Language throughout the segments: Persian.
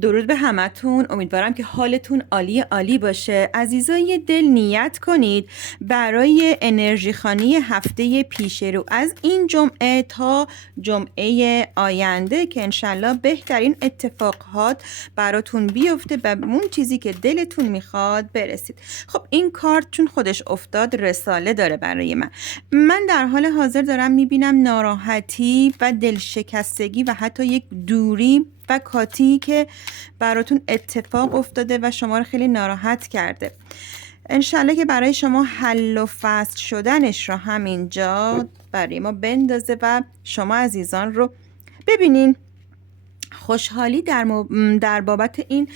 درود به همتون. امیدوارم که حالتون عالی عالی باشه. عزیزای دل، نیت کنید برای انرژی خانی هفته پیش رو از این جمعه تا جمعه آینده که انشالله بهترین اتفاقات براتون بیفته و اون چیزی که دلتون میخواد برسید. خب این کارت چون خودش افتاد رساله داره برای من در حال حاضر دارم میبینم ناراحتی و دلشکستگی و حتی یک دوری و کاتی که براتون اتفاق افتاده و شما رو خیلی ناراحت کرده. انشالله که برای شما حل و فصل شدنش رو همینجا برای ما بندازه و شما عزیزان رو ببینین. خوشحالی در بابت این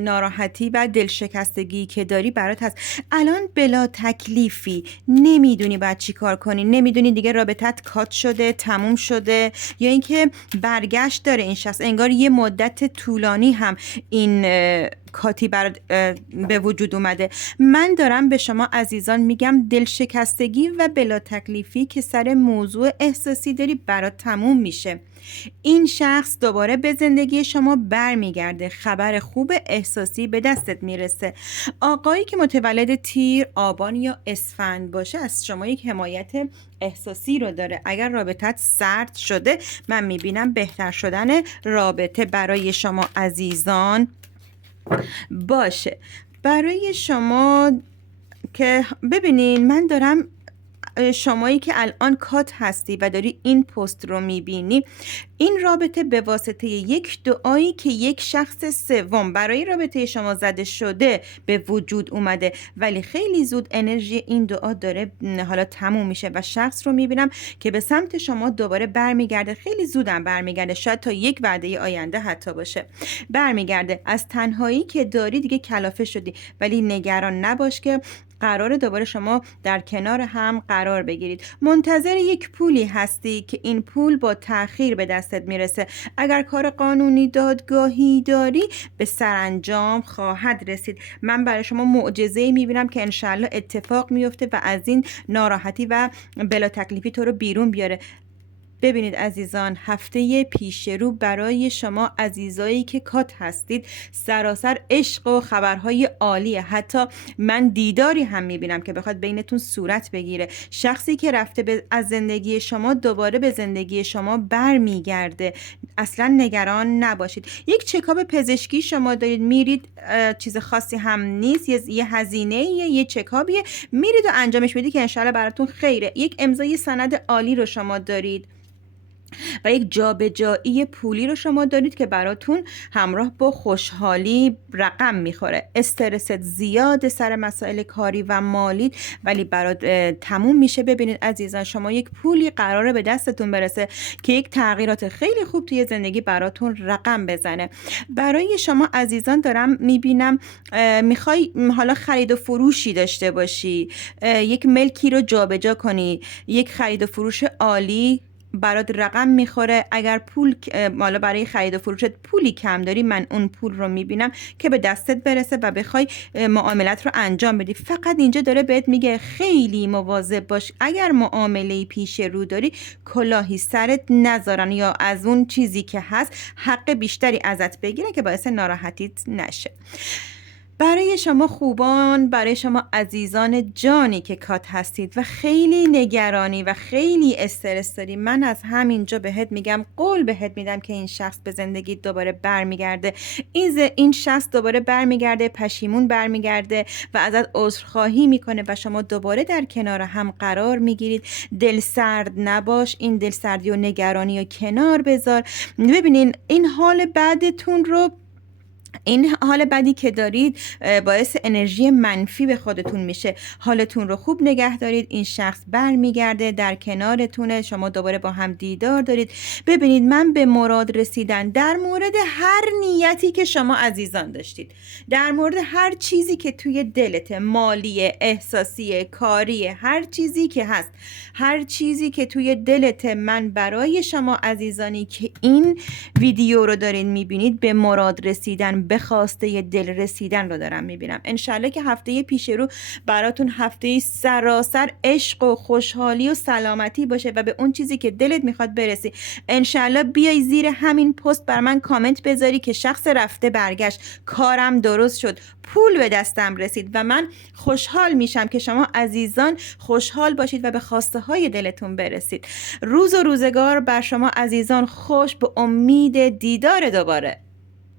ناراحتی و دلشکستگی که داری برات هست. الان بلا تکلیفی، نمیدونی باید چی کار کنی، نمیدونی دیگه رابطت کات شده، تموم شده، یا اینکه برگشت داره این شخص. انگار یه مدت طولانی هم این کاتی برات به وجود اومده. من دارم به شما عزیزان میگم دلشکستگی و بلا تکلیفی که سر موضوع احساسی داری برات تموم میشه. این شخص دوباره به زندگی شما برمیگرده. خبر خوب احساسی به دستت میرسه. آقایی که متولد تیر، آبان یا اسفند باشه از شما یک حمایت احساسی رو داره. اگر رابطت سرد شده، من میبینم بهتر شدن رابطه برای شما عزیزان باشه. برای شما که ببینین، من دارم شمایی که الان کات هستی و داری این پست رو میبینی، این رابطه به واسطه یک دعایی که یک شخص سوم برای رابطه شما زده شده به وجود اومده، ولی خیلی زود انرژی این دعا داره حالا تموم میشه و شخص رو میبینم که به سمت شما دوباره برمیگرده. خیلی زودم برمیگرده، شاید تا یک وعده آینده حتی باشه برمیگرده. از تنهایی که داری دیگه کلافه شدی، ولی نگران نباش که قرار دوباره شما در کنار هم قرار بگیرید. منتظر یک پولی هستی که این پول با تأخیر به دستت میرسه. اگر کار قانونی دادگاهی داری به سرانجام خواهد رسید. من برای شما معجزه‌ای میبینم که انشالله اتفاق میفته و از این ناراحتی و بلا تکلیفی تو رو بیرون بیاره. ببینید عزیزان، هفته پیش رو برای شما عزیزایی که کات هستید سراسر عشق و خبرهای عالیه. حتی من دیداری هم میبینم که بخواد بینتون صورت بگیره. شخصی که رفته از زندگی شما دوباره به زندگی شما برمیگرده. اصلا نگران نباشید. یک چکاپ پزشکی شما دارید میرید، چیز خاصی هم نیست، یه هزینه، یه چکاپیه میرید و انجامش بدید که انشالله براتون خیره. یک امضای سند عالی رو شما دارید و یک جابجایی پولی رو شما دارید که براتون همراه با خوشحالی رقم میخوره. استرست زیاد سر مسائل کاری و مالی، ولی برات تموم میشه. ببینید عزیزان، شما یک پولی قراره به دستتون برسه که یک تغییرات خیلی خوب توی زندگی براتون رقم بزنه. برای شما عزیزان دارم میبینم میخوای حالا خرید و فروشی داشته باشی، یک ملکی رو جابجا کنی، یک خرید و فروش عالی برات رقم میخوره. اگر پول مالا برای خرید و فروشت پولی کم داری، من اون پول رو میبینم که به دستت برسه و بخوای معاملت رو انجام بدی. فقط اینجا داره بهت میگه خیلی مواظب باش، اگر معامله پیش رو داری کلاهی سرت نذارن یا از اون چیزی که هست حق بیشتری ازت بگیرن که باعث ناراحتیت نشه. برای شما خوبان، برای شما عزیزان جانی که کات هستید و خیلی نگرانی و خیلی استرس داری، من از همینجا بهت میگم، قول بهت میدم که این شخص به زندگی دوباره برمیگرده. این شخص دوباره برمیگرده، پشیمون برمیگرده و ازت عذرخواهی میکنه و شما دوباره در کنار هم قرار میگیرید. دل سرد نباش، این دل سردی و نگرانی رو کنار بذار. ببینین این حال بعدتون رو، این حال بدی که دارید باعث انرژی منفی به خودتون میشه. حالتون رو خوب نگه دارید. این شخص برمیگرده، در کنارتونه، شما دوباره با هم دیدار دارید. ببینید من به مراد رسیدن در مورد هر نیتی که شما عزیزان داشتید، در مورد هر چیزی که توی دلت، مالی، احساسی، کاری، هر چیزی که هست، هر چیزی که توی دلت، من برای شما عزیزانی که این ویدیو رو دارین میبینید به مراد رسیدن به خواسته دل رسیدن رو دارم میبینم. انشالله که هفته پیش رو براتون هفته سراسر عشق و خوشحالی و سلامتی باشه و به اون چیزی که دلت میخواد برسی. انشالله بیای زیر همین پست بر من کامنت بذاری که شخص رفته برگشت، کارم درست شد، پول به دستم رسید و من خوشحال میشم که شما عزیزان خوشحال باشید و به خواسته های دلتون برسید. روز و روزگار بر شما عزیزان خوش، به امید دیدار دوباره.